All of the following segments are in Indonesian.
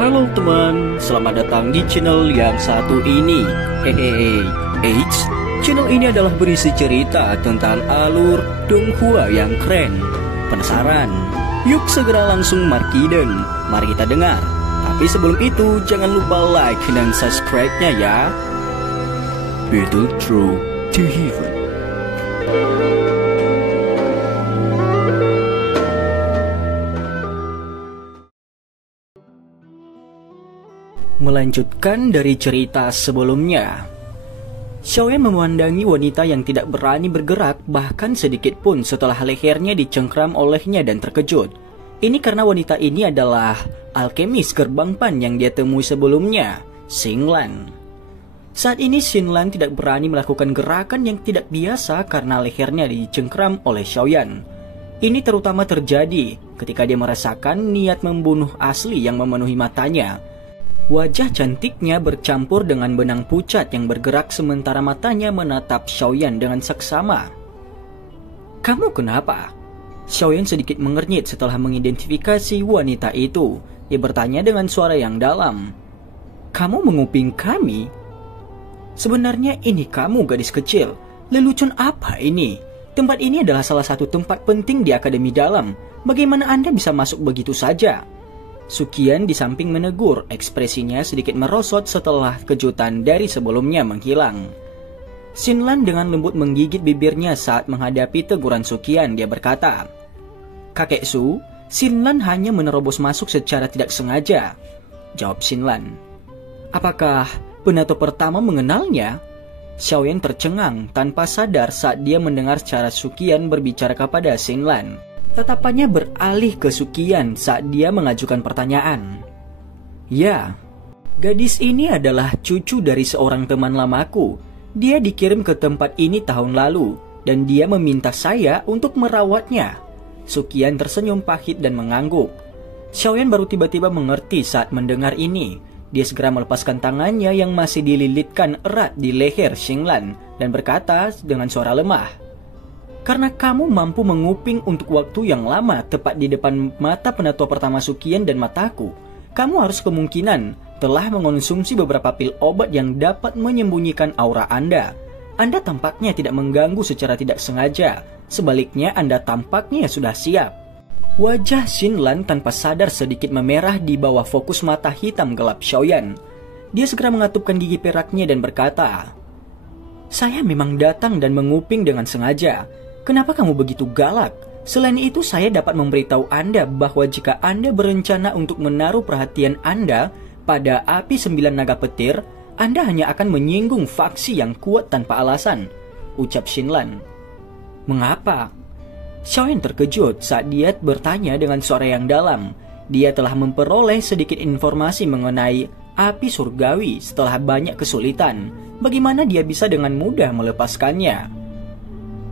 Halo teman, selamat datang di channel yang satu ini. Hehehe, channel ini adalah berisi cerita tentang alur Donghua yang keren. Penasaran? Yuk segera langsung markiden, mari kita dengar. Tapi sebelum itu, jangan lupa like dan subscribe-nya ya. Battle Through to Heaven. Melanjutkan dari cerita sebelumnya, Xiaoyan memandangi wanita yang tidak berani bergerak bahkan sedikit pun setelah lehernya dicengkram olehnya dan terkejut. Ini karena wanita ini adalah alkemis gerbang pan yang dia temui sebelumnya, Xinglan. Saat ini Xinglan tidak berani melakukan gerakan yang tidak biasa karena lehernya dicengkram oleh Xiaoyan. Ini terutama terjadi ketika dia merasakan niat membunuh asli yang memenuhi matanya. Wajah cantiknya bercampur dengan benang pucat yang bergerak sementara matanya menatap Xiaoyan dengan seksama. "Kamu kenapa?" Xiaoyan sedikit mengernyit setelah mengidentifikasi wanita itu. Dia bertanya dengan suara yang dalam. "Kamu menguping kami? Sebenarnya ini kamu gadis kecil. Lelucon apa ini? Tempat ini adalah salah satu tempat penting di Akademi Dalam. Bagaimana Anda bisa masuk begitu saja?" Suqian di samping menegur, ekspresinya sedikit merosot setelah kejutan dari sebelumnya menghilang. Xinglan dengan lembut menggigit bibirnya saat menghadapi teguran Suqian. Dia berkata, "Kakek Su, Xinglan hanya menerobos masuk secara tidak sengaja," jawab Xinglan. "Apakah penato pertama mengenalnya?" Xiaoyan tercengang tanpa sadar saat dia mendengar cara Suqian berbicara kepada Xinglan. Tatapannya beralih ke Suqian saat dia mengajukan pertanyaan. "Ya, gadis ini adalah cucu dari seorang teman lamaku. Dia dikirim ke tempat ini tahun lalu, dan dia meminta saya untuk merawatnya." Suqian tersenyum pahit dan mengangguk. Xiaoyan baru tiba-tiba mengerti saat mendengar ini. Dia segera melepaskan tangannya yang masih dililitkan erat di leher Xinglan dan berkata dengan suara lemah, "Karena kamu mampu menguping untuk waktu yang lama tepat di depan mata penatua pertama Suqian dan mataku, kamu harus kemungkinan telah mengonsumsi beberapa pil obat yang dapat menyembunyikan aura Anda. Anda tampaknya tidak mengganggu secara tidak sengaja, sebaliknya Anda tampaknya sudah siap." Wajah Xinglan tanpa sadar sedikit memerah di bawah fokus mata hitam gelap Xiaoyan. Dia segera mengatupkan gigi peraknya dan berkata, "Saya memang datang dan menguping dengan sengaja. Kenapa kamu begitu galak? Selain itu saya dapat memberitahu Anda bahwa jika Anda berencana untuk menaruh perhatian Anda pada api 9 naga petir, Anda hanya akan menyinggung faksi yang kuat tanpa alasan," ucap Xinglan. "Mengapa?" Xiaoyan terkejut saat dia bertanya dengan suara yang dalam. Dia telah memperoleh sedikit informasi mengenai api surgawi setelah banyak kesulitan. Bagaimana dia bisa dengan mudah melepaskannya?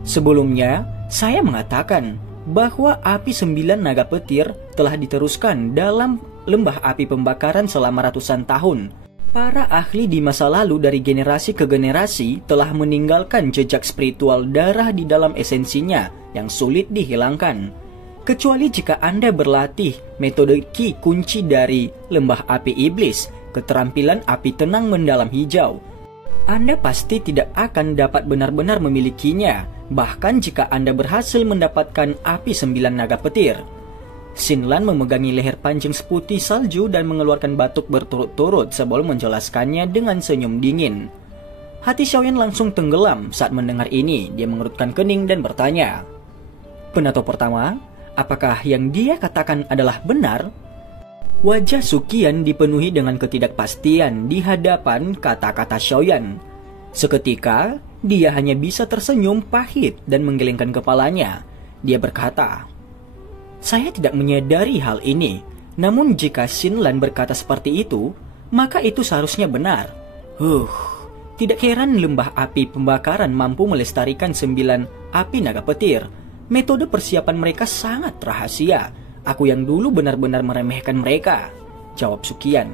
"Sebelumnya, saya mengatakan bahwa api 9 naga petir telah diteruskan dalam lembah api pembakaran selama ratusan tahun. Para ahli di masa lalu dari generasi ke generasi telah meninggalkan jejak spiritual darah di dalam esensinya yang sulit dihilangkan. Kecuali jika Anda berlatih metode Qi kunci dari lembah api iblis, keterampilan api tenang mendalam hijau, Anda pasti tidak akan dapat benar-benar memilikinya, bahkan jika Anda berhasil mendapatkan api 9 naga petir." Xinglan memegangi leher pancing seputih salju dan mengeluarkan batuk berturut-turut sebelum menjelaskannya dengan senyum dingin. Hati Xiaoyan langsung tenggelam saat mendengar ini. Dia mengerutkan kening dan bertanya, "Penato pertama, apakah yang dia katakan adalah benar?" Wajah Suqian dipenuhi dengan ketidakpastian di hadapan kata-kata Xiaoyan. Seketika, dia hanya bisa tersenyum pahit dan menggelengkan kepalanya. Dia berkata, "Saya tidak menyadari hal ini. Namun jika Xinglan berkata seperti itu, maka itu seharusnya benar. Tidak heran lembah api pembakaran mampu melestarikan 9 api naga petir. Metode persiapan mereka sangat rahasia. Aku yang dulu benar-benar meremehkan mereka," jawab Suqian.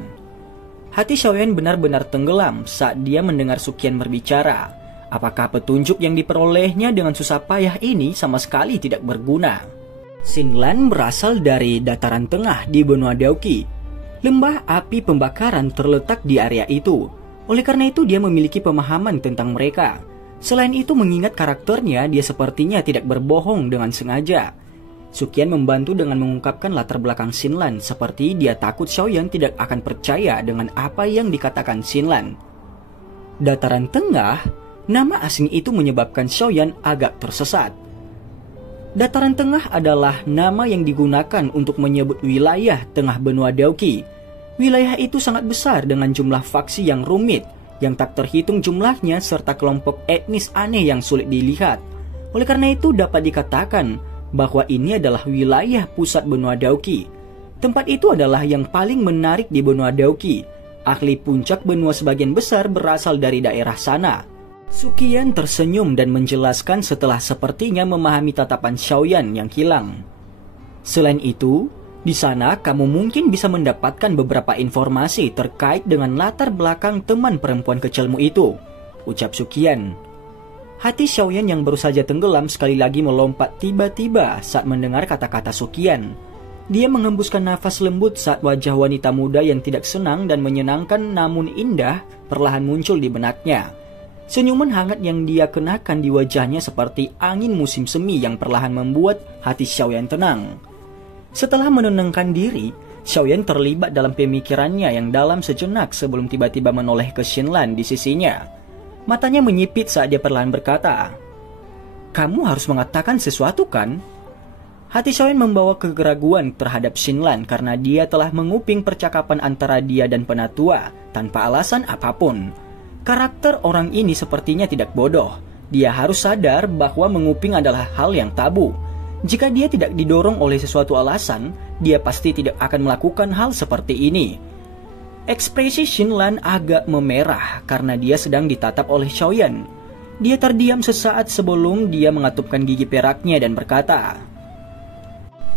Hati Xiaoyan benar-benar tenggelam saat dia mendengar Suqian berbicara. Apakah petunjuk yang diperolehnya dengan susah payah ini sama sekali tidak berguna? Xinglan berasal dari dataran tengah di benua Daoqi. Lembah api pembakaran terletak di area itu. Oleh karena itu dia memiliki pemahaman tentang mereka. Selain itu mengingat karakternya, dia sepertinya tidak berbohong dengan sengaja. Suqian membantu dengan mengungkapkan latar belakang Xinlan, seperti dia takut Xiaoyan tidak akan percaya dengan apa yang dikatakan Xinlan. Dataran Tengah, nama asing itu menyebabkan Xiaoyan agak tersesat. Dataran Tengah adalah nama yang digunakan untuk menyebut wilayah tengah benua Daoqi. Wilayah itu sangat besar dengan jumlah faksi yang rumit, yang tak terhitung jumlahnya serta kelompok etnis aneh yang sulit dilihat. Oleh karena itu dapat dikatakan bahwa ini adalah wilayah pusat benua Daoqi. Tempat itu adalah yang paling menarik di benua Daoqi. Ahli puncak benua sebagian besar berasal dari daerah sana. Suqian tersenyum dan menjelaskan setelah sepertinya memahami tatapan Xiaoyan yang hilang. Selain itu, di sana kamu mungkin bisa mendapatkan beberapa informasi terkait dengan latar belakang teman perempuan kecilmu itu, ucap Suqian. Hati Xiaoyan yang baru saja tenggelam sekali lagi melompat tiba-tiba saat mendengar kata-kata Suqian. Dia menghembuskan nafas lembut saat wajah wanita muda yang tidak senang dan menyenangkan namun indah perlahan muncul di benaknya. Senyuman hangat yang dia kenakan di wajahnya seperti angin musim semi yang perlahan membuat hati Xiaoyan tenang. Setelah menenangkan diri, Xiaoyan terlibat dalam pemikirannya yang dalam sejenak sebelum tiba-tiba menoleh ke Xinlan di sisinya. Matanya menyipit saat dia perlahan berkata, "Kamu harus mengatakan sesuatu kan?" Hati Xiaoyan membawa keraguan terhadap Xinlan karena dia telah menguping percakapan antara dia dan penatua tanpa alasan apapun. Karakter orang ini sepertinya tidak bodoh. Dia harus sadar bahwa menguping adalah hal yang tabu. Jika dia tidak didorong oleh sesuatu alasan, dia pasti tidak akan melakukan hal seperti ini. Ekspresi Xinlan agak memerah karena dia sedang ditatap oleh Xiaoyan. Dia terdiam sesaat sebelum dia mengatupkan gigi peraknya dan berkata,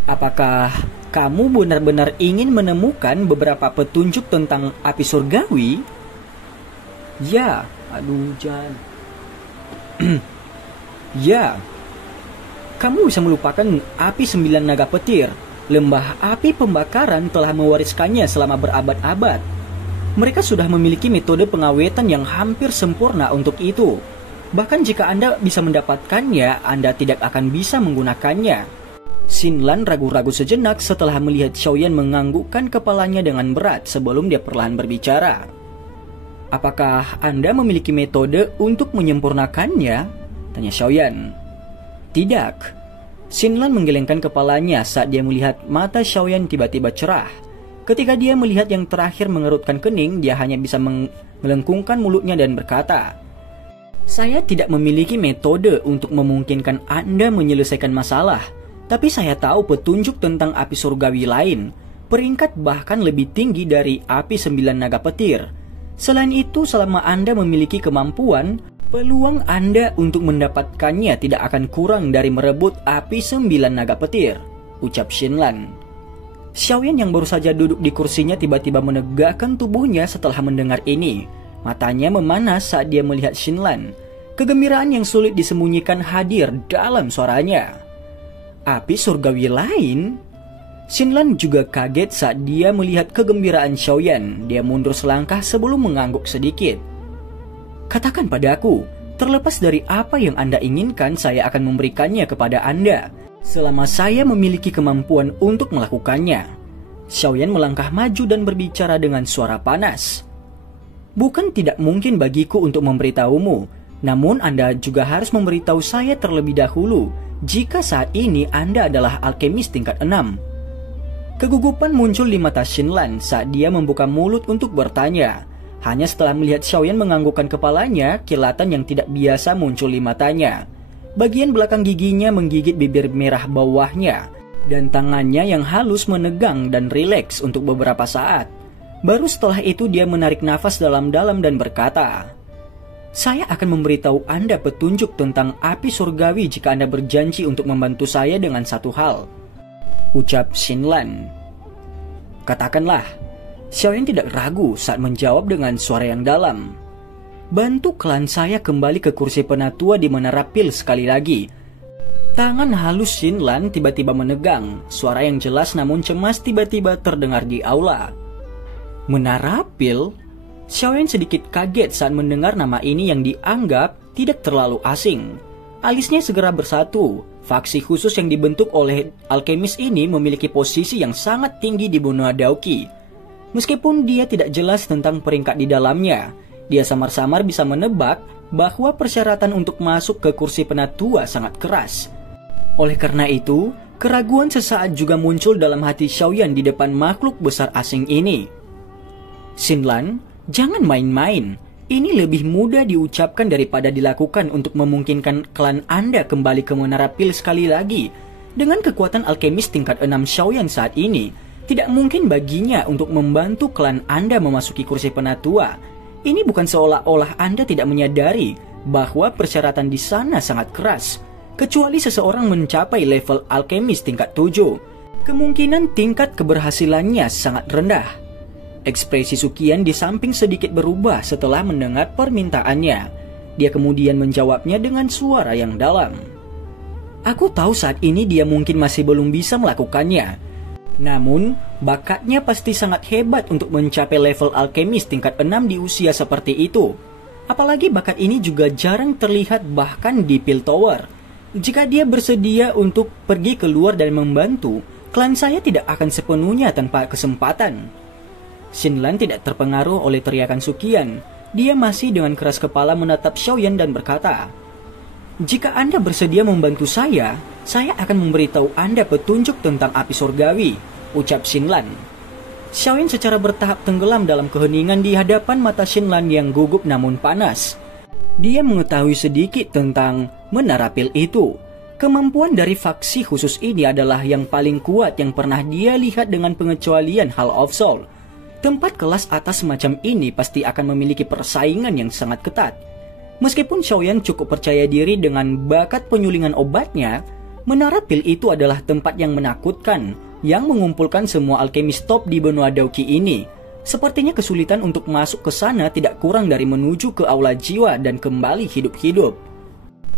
"Apakah kamu benar-benar ingin menemukan beberapa petunjuk tentang api surgawi?" "Ya, Jan." "Ya. Kamu bisa melupakan api 9 naga petir. Lembah api pembakaran telah mewariskannya selama berabad-abad. Mereka sudah memiliki metode pengawetan yang hampir sempurna untuk itu. Bahkan jika Anda bisa mendapatkannya, Anda tidak akan bisa menggunakannya." Xinlan ragu-ragu sejenak setelah melihat Xiaoyan menganggukkan kepalanya dengan berat sebelum dia perlahan berbicara. "Apakah Anda memiliki metode untuk menyempurnakannya?" tanya Xiaoyan. "Tidak." Xinlan menggelengkan kepalanya saat dia melihat mata Xiaoyan tiba-tiba cerah. Ketika dia melihat yang terakhir mengerutkan kening, dia hanya bisa melengkungkan mulutnya dan berkata, "Saya tidak memiliki metode untuk memungkinkan Anda menyelesaikan masalah, tapi saya tahu petunjuk tentang api surgawi lain, peringkat bahkan lebih tinggi dari api 9 naga petir. Selain itu, selama Anda memiliki kemampuan, peluang Anda untuk mendapatkannya tidak akan kurang dari merebut api 9 naga petir," ucap Xinlan. Xiaoyan yang baru saja duduk di kursinya tiba-tiba menegakkan tubuhnya setelah mendengar ini. Matanya memanas saat dia melihat Xinlan. Kegembiraan yang sulit disembunyikan hadir dalam suaranya. "Api surgawi lain?" Xinlan juga kaget saat dia melihat kegembiraan Xiaoyan. Dia mundur selangkah sebelum mengangguk sedikit. "Katakan padaku, terlepas dari apa yang Anda inginkan, saya akan memberikannya kepada Anda, selama saya memiliki kemampuan untuk melakukannya." Xiaoyan melangkah maju dan berbicara dengan suara panas. "Bukan tidak mungkin bagiku untuk memberitahumu, namun Anda juga harus memberitahu saya terlebih dahulu jika saat ini Anda adalah alkemis tingkat 6. Kegugupan muncul di mata Xinlan saat dia membuka mulut untuk bertanya. Hanya setelah melihat Xiaoyan menganggukkan kepalanya, kilatan yang tidak biasa muncul di matanya. Bagian belakang giginya menggigit bibir merah bawahnya, dan tangannya yang halus menegang dan rileks untuk beberapa saat. Baru setelah itu dia menarik nafas dalam-dalam dan berkata, "Saya akan memberitahu Anda petunjuk tentang api surgawi jika Anda berjanji untuk membantu saya dengan satu hal," ucap Xinlan. "Katakanlah." Xiaoyan tidak ragu saat menjawab dengan suara yang dalam. "Bantu klan saya kembali ke kursi penatua di Menara Pil sekali lagi." Tangan halus Xinlan tiba-tiba menegang. Suara yang jelas namun cemas tiba-tiba terdengar di aula. Menara Pil? Xiaoyan sedikit kaget saat mendengar nama ini yang dianggap tidak terlalu asing. Alisnya segera bersatu. Faksi khusus yang dibentuk oleh alkemis ini memiliki posisi yang sangat tinggi di benua Daoqi. Meskipun dia tidak jelas tentang peringkat di dalamnya, dia samar-samar bisa menebak bahwa persyaratan untuk masuk ke kursi penatua sangat keras. Oleh karena itu, keraguan sesaat juga muncul dalam hati Xiaoyan di depan makhluk besar asing ini. Xinlan, jangan main-main. Ini lebih mudah diucapkan daripada dilakukan untuk memungkinkan klan Anda kembali ke Menara Pil sekali lagi. Dengan kekuatan alkemis tingkat 6 Xiaoyan saat ini, tidak mungkin baginya untuk membantu klan Anda memasuki kursi penatua. Ini bukan seolah-olah Anda tidak menyadari bahwa persyaratan di sana sangat keras. Kecuali seseorang mencapai level alkemis tingkat 7, kemungkinan tingkat keberhasilannya sangat rendah. Ekspresi Suqian di samping sedikit berubah setelah mendengar permintaannya. Dia kemudian menjawabnya dengan suara yang dalam. Aku tahu saat ini dia mungkin masih belum bisa melakukannya. Namun, bakatnya pasti sangat hebat untuk mencapai level alkemis tingkat 6 di usia seperti itu. Apalagi bakat ini juga jarang terlihat bahkan di Pil Tower. Jika dia bersedia untuk pergi keluar dan membantu, klan saya tidak akan sepenuhnya tanpa kesempatan. Xinlan tidak terpengaruh oleh teriakan Suqian. Dia masih dengan keras kepala menatap Xiaoyan dan berkata, "Jika Anda bersedia membantu saya akan memberitahu Anda petunjuk tentang api surgawi," ucap Xinlan. Xiaoyan secara bertahap tenggelam dalam keheningan di hadapan mata Xinlan yang gugup namun panas. Dia mengetahui sedikit tentang Menara Pil itu. Kemampuan dari faksi khusus ini adalah yang paling kuat yang pernah dia lihat dengan pengecualian Hall of Soul. Tempat kelas atas semacam ini pasti akan memiliki persaingan yang sangat ketat. Meskipun Xiaoyan cukup percaya diri dengan bakat penyulingan obatnya, Menara Pil itu adalah tempat yang menakutkan, yang mengumpulkan semua alkemis top di benua Daoqi ini. Sepertinya kesulitan untuk masuk ke sana tidak kurang dari menuju ke aula jiwa dan kembali hidup-hidup.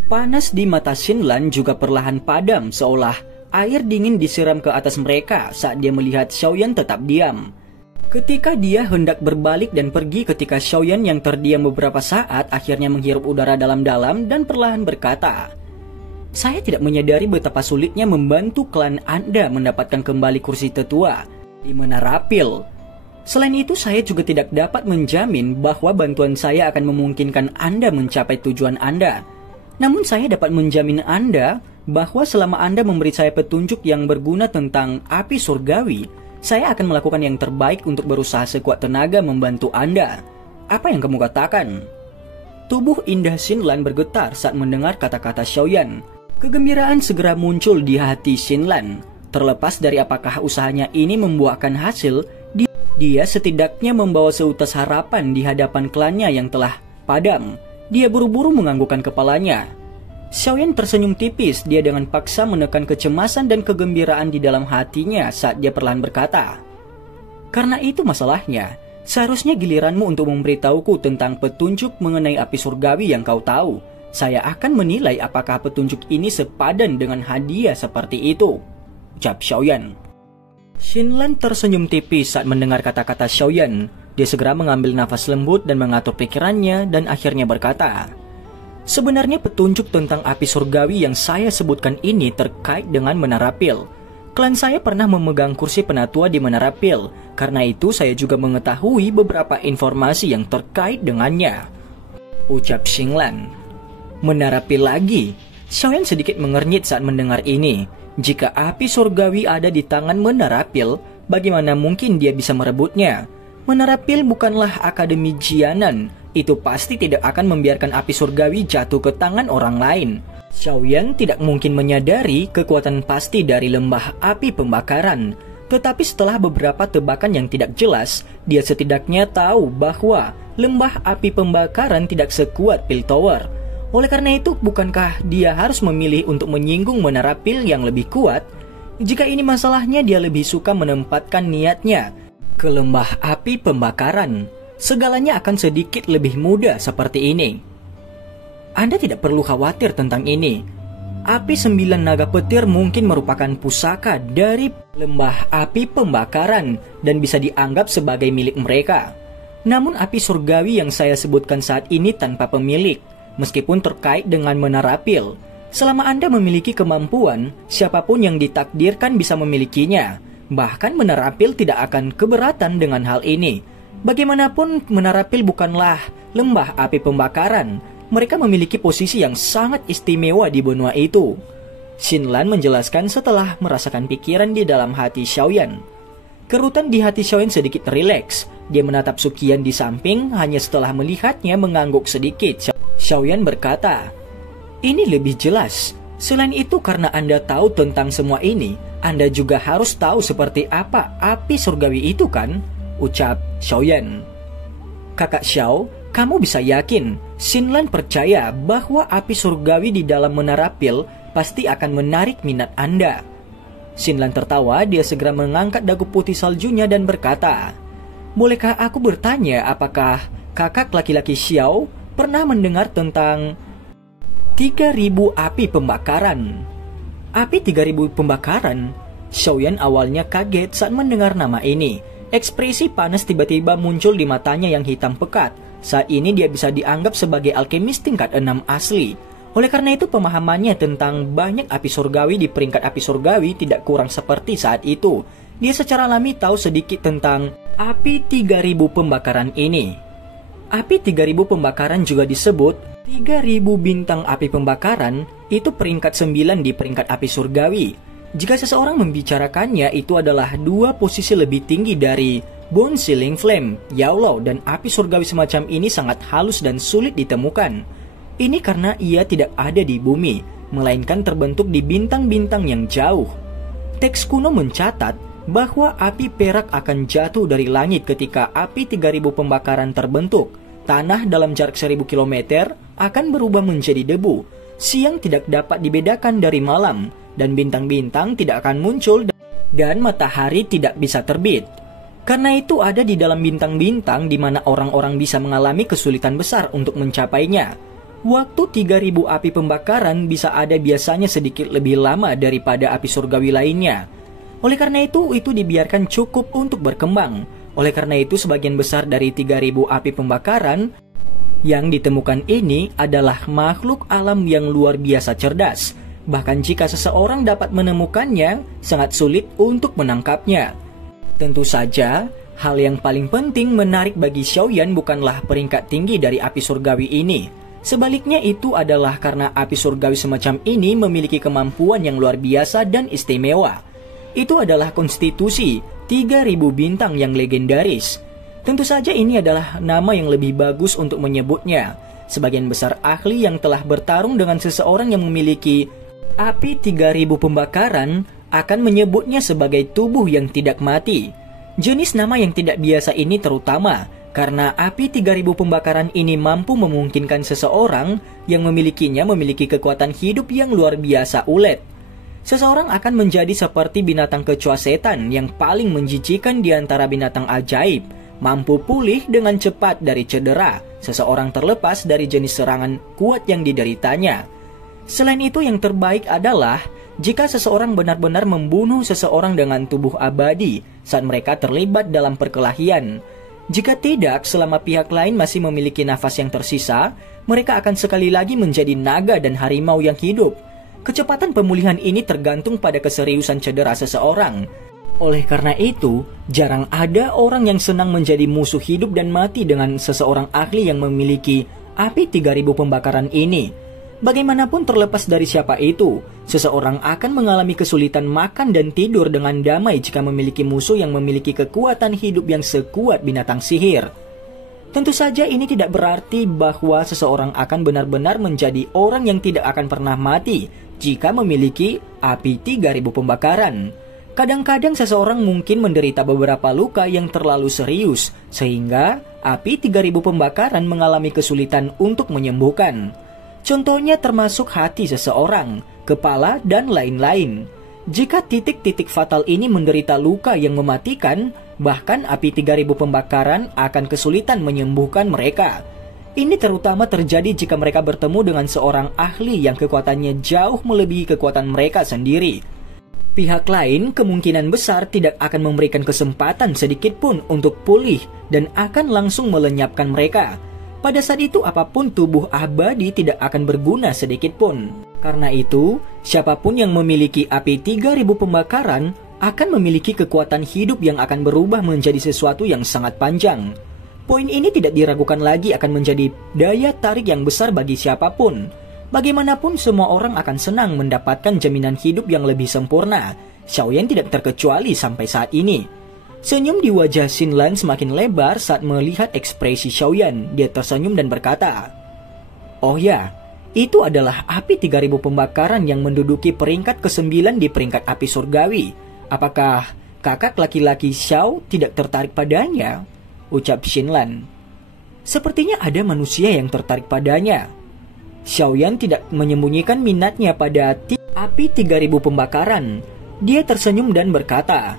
Panas di mata Xinlan juga perlahan padam, seolah air dingin disiram ke atas mereka saat dia melihat Xiaoyan tetap diam. Ketika dia hendak berbalik dan pergi ketika Xiaoyan yang terdiam beberapa saat akhirnya menghirup udara dalam-dalam dan perlahan berkata, "Saya tidak menyadari betapa sulitnya membantu klan Anda mendapatkan kembali kursi tetua di Menara Pil. Selain itu saya juga tidak dapat menjamin bahwa bantuan saya akan memungkinkan Anda mencapai tujuan Anda. Namun saya dapat menjamin Anda bahwa selama Anda memberi saya petunjuk yang berguna tentang api surgawi, saya akan melakukan yang terbaik untuk berusaha sekuat tenaga membantu Anda. Apa yang kamu katakan?" Tubuh indah Xinlan bergetar saat mendengar kata-kata Xiaoyan. Kegembiraan segera muncul di hati Xinlan. Terlepas dari apakah usahanya ini membuahkan hasil, dia setidaknya membawa seutas harapan di hadapan klannya yang telah padam. Dia buru-buru menganggukkan kepalanya. Xiaoyan tersenyum tipis. Dia dengan paksa menekan kecemasan dan kegembiraan di dalam hatinya saat dia perlahan berkata, "Karena itu masalahnya, seharusnya giliranmu untuk memberitahuku tentang petunjuk mengenai api surgawi yang kau tahu. Saya akan menilai apakah petunjuk ini sepadan dengan hadiah seperti itu," ucap Xiaoyan. Xinlan tersenyum tipis saat mendengar kata-kata Xiaoyan. Dia segera mengambil nafas lembut dan mengatur pikirannya dan akhirnya berkata, "Sebenarnya petunjuk tentang api surgawi yang saya sebutkan ini terkait dengan Menara Pil. Klan saya pernah memegang kursi penatua di Menara Pil. Karena itu saya juga mengetahui beberapa informasi yang terkait dengannya," ucap Xinlan. "Menara Pil lagi?" Xiaoyan sedikit mengernyit saat mendengar ini. Jika api surgawi ada di tangan Menara Pil, bagaimana mungkin dia bisa merebutnya? Menara Pil bukanlah akademi Jianan. Itu pasti tidak akan membiarkan api surgawi jatuh ke tangan orang lain. Xiaoyan tidak mungkin menyadari kekuatan pasti dari lembah api pembakaran. Tetapi setelah beberapa tebakan yang tidak jelas, dia setidaknya tahu bahwa lembah api pembakaran tidak sekuat Pil Tower. Oleh karena itu, bukankah dia harus memilih untuk menyinggung Menara Pil yang lebih kuat? Jika ini masalahnya, dia lebih suka menempatkan niatnya ke lembah api pembakaran. Segalanya akan sedikit lebih mudah seperti ini. Anda tidak perlu khawatir tentang ini. Api 9 naga petir mungkin merupakan pusaka dari lembah api pembakaran dan bisa dianggap sebagai milik mereka. Namun api surgawi yang saya sebutkan saat ini tanpa pemilik, meskipun terkait dengan menara pil. Selama Anda memiliki kemampuan, siapapun yang ditakdirkan bisa memilikinya. Bahkan menara pil tidak akan keberatan dengan hal ini. Bagaimanapun menara pil bukanlah lembah api pembakaran. Mereka memiliki posisi yang sangat istimewa di benua itu. Xinlan menjelaskan setelah merasakan pikiran di dalam hati Xiaoyan. Kerutan di hati Xiaoyan sedikit rileks. Dia menatap Suqian di samping hanya setelah melihatnya mengangguk sedikit. Xiaoyan berkata, "Ini lebih jelas. Selain itu karena Anda tahu tentang semua ini, Anda juga harus tahu seperti apa api surgawi itu kan?" ucap Xiaoyan. "Kakak Xiao, kamu bisa yakin Xinlan percaya bahwa api surgawi di dalam menara pil pasti akan menarik minat Anda." Xinlan tertawa, dia segera mengangkat dagu putih saljunya dan berkata, "Bolehkah aku bertanya apakah kakak laki-laki Xiao pernah mendengar tentang 3000 api pembakaran?" Api 3000 pembakaran? Xiaoyan awalnya kaget saat mendengar nama ini. Ekspresi panas tiba-tiba muncul di matanya yang hitam pekat. Saat ini dia bisa dianggap sebagai alkemis tingkat 6 asli. Oleh karena itu pemahamannya tentang banyak api surgawi di peringkat api surgawi tidak kurang seperti saat itu. Dia secara alami tahu sedikit tentang api 3000 pembakaran ini. Api 3000 pembakaran juga disebut 3000 bintang api pembakaran, itu peringkat 9 di peringkat api surgawi. Jika seseorang membicarakannya, itu adalah dua posisi lebih tinggi dari Bone Ceiling Flame, Yaolao, dan api surgawi semacam ini sangat halus dan sulit ditemukan. Ini karena ia tidak ada di bumi, melainkan terbentuk di bintang-bintang yang jauh. Teks kuno mencatat bahwa api perak akan jatuh dari langit ketika api 3000 pembakaran terbentuk. Tanah dalam jarak 1000 km akan berubah menjadi debu. Siang tidak dapat dibedakan dari malam, dan bintang-bintang tidak akan muncul dan matahari tidak bisa terbit. Karena itu ada di dalam bintang-bintang di mana orang-orang bisa mengalami kesulitan besar untuk mencapainya. Waktu 3000 api pembakaran bisa ada biasanya sedikit lebih lama daripada api surgawi lainnya. Oleh karena itu dibiarkan cukup untuk berkembang. Oleh karena itu sebagian besar dari 3000 api pembakaran yang ditemukan ini adalah makhluk alam yang luar biasa cerdas. Bahkan jika seseorang dapat menemukannya, sangat sulit untuk menangkapnya. Tentu saja, hal yang paling penting menarik bagi Xiaoyan bukanlah peringkat tinggi dari api surgawi ini. Sebaliknya itu adalah karena api surgawi semacam ini memiliki kemampuan yang luar biasa dan istimewa. Itu adalah konstitusi 3000 bintang yang legendaris. Tentu saja ini adalah nama yang lebih bagus untuk menyebutnya. Sebagian besar ahli yang telah bertarung dengan seseorang yang memiliki api 3000 pembakaran akan menyebutnya sebagai tubuh yang tidak mati. Jenis nama yang tidak biasa ini terutama karena api 3000 pembakaran ini mampu memungkinkan seseorang yang memilikinya memiliki kekuatan hidup yang luar biasa ulet. Seseorang akan menjadi seperti binatang kecoa setan yang paling menjijikan di antara binatang ajaib, mampu pulih dengan cepat dari cedera seseorang terlepas dari jenis serangan kuat yang dideritanya. Selain itu yang terbaik adalah jika seseorang benar-benar membunuh seseorang dengan tubuh abadi saat mereka terlibat dalam perkelahian. Jika tidak, selama pihak lain masih memiliki nafas yang tersisa, mereka akan sekali lagi menjadi naga dan harimau yang hidup. Kecepatan pemulihan ini tergantung pada keseriusan cedera seseorang. Oleh karena itu, jarang ada orang yang senang menjadi musuh hidup dan mati dengan seseorang ahli yang memiliki api 3000 pembakaran ini. Bagaimanapun terlepas dari siapa itu, seseorang akan mengalami kesulitan makan dan tidur dengan damai jika memiliki musuh yang memiliki kekuatan hidup yang sekuat binatang sihir. Tentu saja ini tidak berarti bahwa seseorang akan benar-benar menjadi orang yang tidak akan pernah mati jika memiliki api 3000 pembakaran. Kadang-kadang seseorang mungkin menderita beberapa luka yang terlalu serius, sehingga api 3000 pembakaran mengalami kesulitan untuk menyembuhkan. Contohnya termasuk hati seseorang, kepala, dan lain-lain. Jika titik-titik fatal ini menderita luka yang mematikan, bahkan api 3000 pembakaran akan kesulitan menyembuhkan mereka. Ini terutama terjadi jika mereka bertemu dengan seorang ahli yang kekuatannya jauh melebihi kekuatan mereka sendiri. Pihak lain kemungkinan besar tidak akan memberikan kesempatan sedikit pun untuk pulih dan akan langsung melenyapkan mereka. Pada saat itu apapun tubuh abadi tidak akan berguna sedikit pun. Karena itu, siapapun yang memiliki api 3000 pembakaran akan memiliki kekuatan hidup yang akan berubah menjadi sesuatu yang sangat panjang. Poin ini tidak diragukan lagi akan menjadi daya tarik yang besar bagi siapapun. Bagaimanapun semua orang akan senang mendapatkan jaminan hidup yang lebih sempurna. Xiaoyan tidak terkecuali sampai saat ini. Senyum di wajah Xinlan semakin lebar saat melihat ekspresi Xiaoyan. Dia tersenyum dan berkata, "Oh ya, itu adalah api 3000 pembakaran yang menduduki peringkat ke-9 di peringkat api surgawi. Apakah kakak laki-laki Xiao tidak tertarik padanya?" ucap Xinlan. Sepertinya ada manusia yang tertarik padanya. Xiaoyan tidak menyembunyikan minatnya pada api 3000 pembakaran. Dia tersenyum dan berkata,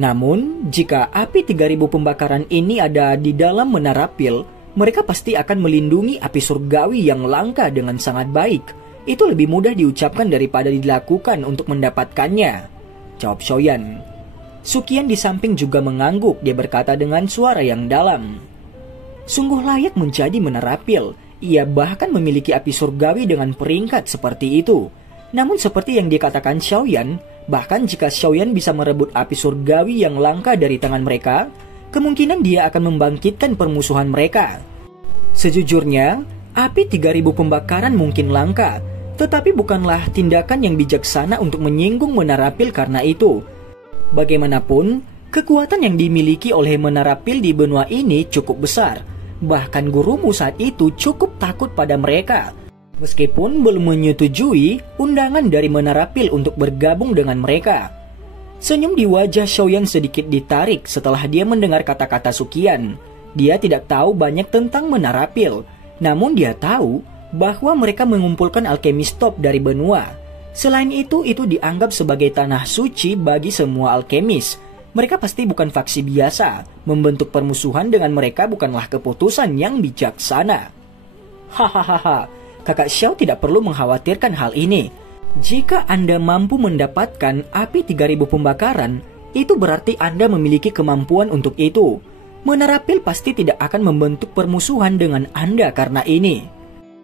"Namun, jika api 3000 pembakaran ini ada di dalam menara pil, mereka pasti akan melindungi api surgawi yang langka dengan sangat baik. Itu lebih mudah diucapkan daripada dilakukan untuk mendapatkannya," jawab Xiaoyan. Suqian di samping juga mengangguk. Dia berkata dengan suara yang dalam, "Sungguh layak menjadi menara pil. Ia bahkan memiliki api surgawi dengan peringkat seperti itu." Namun seperti yang dikatakan Xiaoyan, bahkan jika Xiaoyan bisa merebut api surgawi yang langka dari tangan mereka, kemungkinan dia akan membangkitkan permusuhan mereka. Sejujurnya, api 3000 pembakaran mungkin langka, tetapi bukanlah tindakan yang bijaksana untuk menyinggung menara pil karena itu. Bagaimanapun, kekuatan yang dimiliki oleh menara pil di benua ini cukup besar. Bahkan gurumu saat itu cukup takut pada mereka. Meskipun belum menyetujui undangan dari menara pil untuk bergabung dengan mereka. Senyum di wajah Xiaoyan sedikit ditarik setelah dia mendengar kata-kata Suqian. Dia tidak tahu banyak tentang menara pil, namun dia tahu bahwa mereka mengumpulkan alkemis top dari benua. Selain itu dianggap sebagai tanah suci bagi semua alkemis. Mereka pasti bukan faksi biasa. Membentuk permusuhan dengan mereka bukanlah keputusan yang bijaksana. Hahaha. Kakak Xiao tidak perlu mengkhawatirkan hal ini. Jika Anda mampu mendapatkan api 3000 pembakaran, itu berarti Anda memiliki kemampuan untuk itu. Menara pil pasti tidak akan membentuk permusuhan dengan Anda karena ini.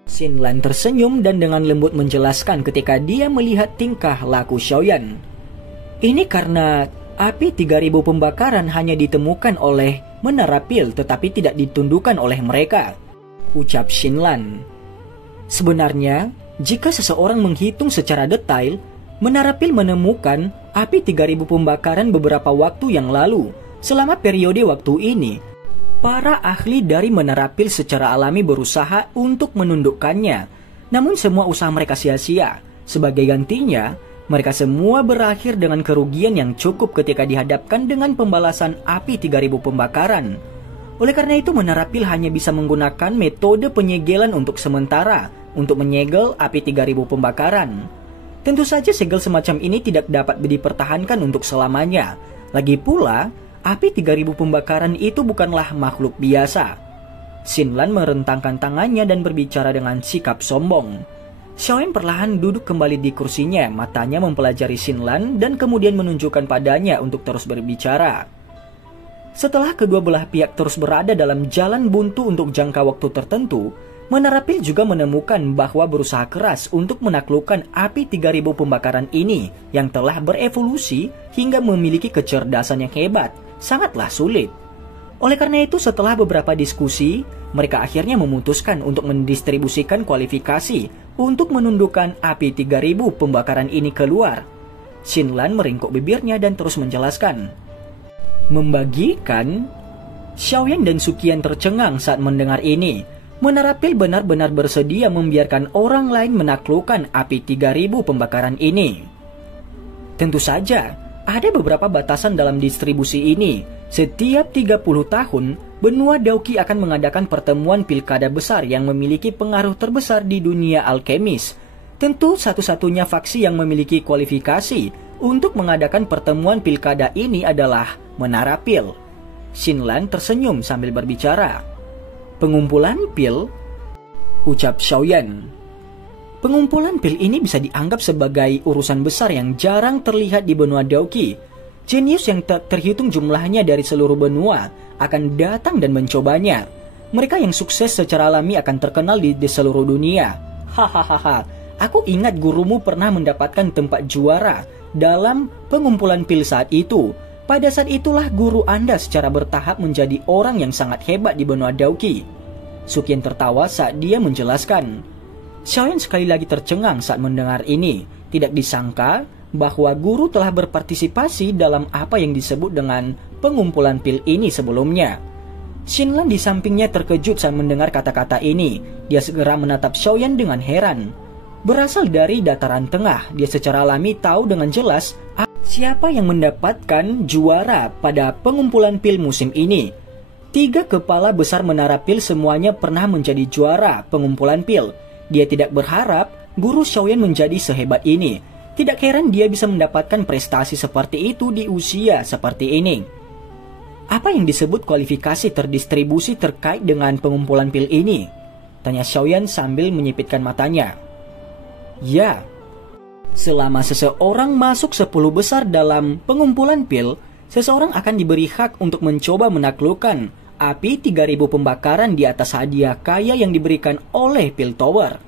Xinlan tersenyum dan dengan lembut menjelaskan ketika dia melihat tingkah laku Xiaoyan. Ini karena api 3000 pembakaran hanya ditemukan oleh menara pil tetapi tidak ditundukkan oleh mereka, ucap Xinlan. Sebenarnya, jika seseorang menghitung secara detail, menara pil menemukan api 3000 pembakaran beberapa waktu yang lalu. Selama periode waktu ini, para ahli dari menara pil secara alami berusaha untuk menundukkannya. Namun semua usaha mereka sia-sia. Sebagai gantinya, mereka semua berakhir dengan kerugian yang cukup ketika dihadapkan dengan pembalasan api 3000 pembakaran. Oleh karena itu menara pil hanya bisa menggunakan metode penyegelan untuk sementara untuk menyegel api 3000 pembakaran. Tentu saja segel semacam ini tidak dapat dipertahankan untuk selamanya. Lagi pula, api 3000 pembakaran itu bukanlah makhluk biasa. Xinlan merentangkan tangannya dan berbicara dengan sikap sombong. Xiaoyan perlahan duduk kembali di kursinya, matanya mempelajari Xinlan dan kemudian menunjukkan padanya untuk terus berbicara. Setelah kedua belah pihak terus berada dalam jalan buntu untuk jangka waktu tertentu, menara pil juga menemukan bahwa berusaha keras untuk menaklukkan api 3000 pembakaran ini yang telah berevolusi hingga memiliki kecerdasan yang hebat, sangatlah sulit. Oleh karena itu setelah beberapa diskusi, mereka akhirnya memutuskan untuk mendistribusikan kualifikasi untuk menundukkan api 3000 pembakaran ini keluar. Xinlan meringkuk bibirnya dan terus menjelaskan. Membagikan? Xiaoyan dan Suqian tercengang saat mendengar ini. Menara pil benar-benar bersedia membiarkan orang lain menaklukkan api 3000 pembakaran ini. Tentu saja, ada beberapa batasan dalam distribusi ini. Setiap 30 tahun, benua Dauqi akan mengadakan pertemuan pilkada besar yang memiliki pengaruh terbesar di dunia alkemis. Tentu satu-satunya faksi yang memiliki kualifikasi untuk mengadakan pertemuan pilkada ini adalah Menara Pil. Xinlan tersenyum sambil berbicara. Pengumpulan pil? Ucap Xiaoyan. Pengumpulan pil ini bisa dianggap sebagai urusan besar yang jarang terlihat di benua Daoqi. Jenius yang terhitung jumlahnya dari seluruh benua akan datang dan mencobanya. Mereka yang sukses secara alami akan terkenal di seluruh dunia. Hahaha, aku ingat gurumu pernah mendapatkan tempat juara dalam pengumpulan pil saat itu. Pada saat itulah guru Anda secara bertahap menjadi orang yang sangat hebat di benua Daoqi. Suqian tertawa saat dia menjelaskan. Xiaoyan sekali lagi tercengang saat mendengar ini. Tidak disangka bahwa guru telah berpartisipasi dalam apa yang disebut dengan pengumpulan pil ini sebelumnya. Xinlan di sampingnya terkejut saat mendengar kata-kata ini. Dia segera menatap Xiaoyan dengan heran. Berasal dari dataran tengah, dia secara alami tahu dengan jelas siapa yang mendapatkan juara pada pengumpulan pil musim ini. 3 kepala besar menara pil semuanya pernah menjadi juara pengumpulan pil. Dia tidak berharap guru Xiaoyan menjadi sehebat ini. Tidak heran dia bisa mendapatkan prestasi seperti itu di usia seperti ini. Apa yang disebut kualifikasi terdistribusi terkait dengan pengumpulan pil ini? Tanya Xiaoyan sambil menyipitkan matanya. Ya, selama seseorang masuk 10 besar dalam pengumpulan pil, seseorang akan diberi hak untuk mencoba menaklukkan api 3000 pembakaran di atas hadiah kaya yang diberikan oleh Pil Tower.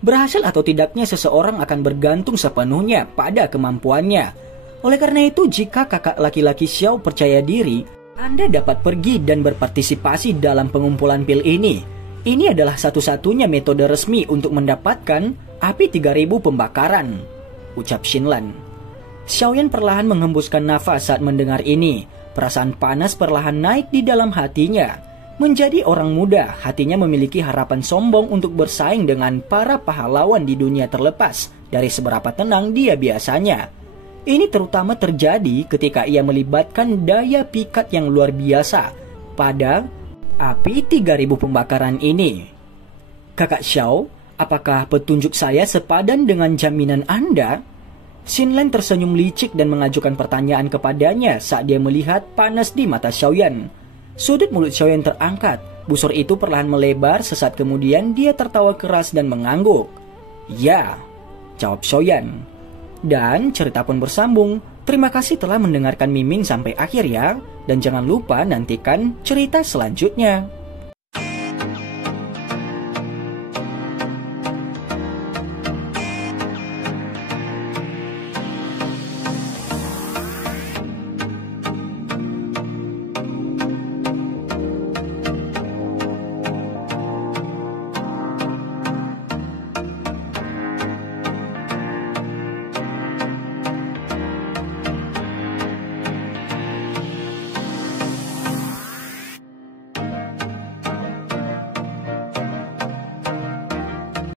Berhasil atau tidaknya seseorang akan bergantung sepenuhnya pada kemampuannya. Oleh karena itu, jika kakak laki-laki Xiao percaya diri, Anda dapat pergi dan berpartisipasi dalam pengumpulan pil ini. Ini adalah satu-satunya metode resmi untuk mendapatkan api 3000 pembakaran, ucap Xinlan. Xiaoyan perlahan menghembuskan nafas saat mendengar ini. Perasaan panas perlahan naik di dalam hatinya. Menjadi orang muda, hatinya memiliki harapan sombong untuk bersaing dengan para pahlawan di dunia terlepas dari seberapa tenang dia biasanya. Ini terutama terjadi ketika ia melibatkan daya pikat yang luar biasa pada api 3000 pembakaran ini. Kakak Xiao, apakah petunjuk saya sepadan dengan jaminan Anda? Xinlan tersenyum licik dan mengajukan pertanyaan kepadanya saat dia melihat panas di mata Xiaoyan. Sudut mulut Xiaoyan terangkat. Busur itu perlahan melebar, sesaat kemudian dia tertawa keras dan mengangguk. Ya, jawab Xiaoyan. Dan cerita pun bersambung. Terima kasih telah mendengarkan Miming sampai akhir ya. Dan jangan lupa nantikan cerita selanjutnya.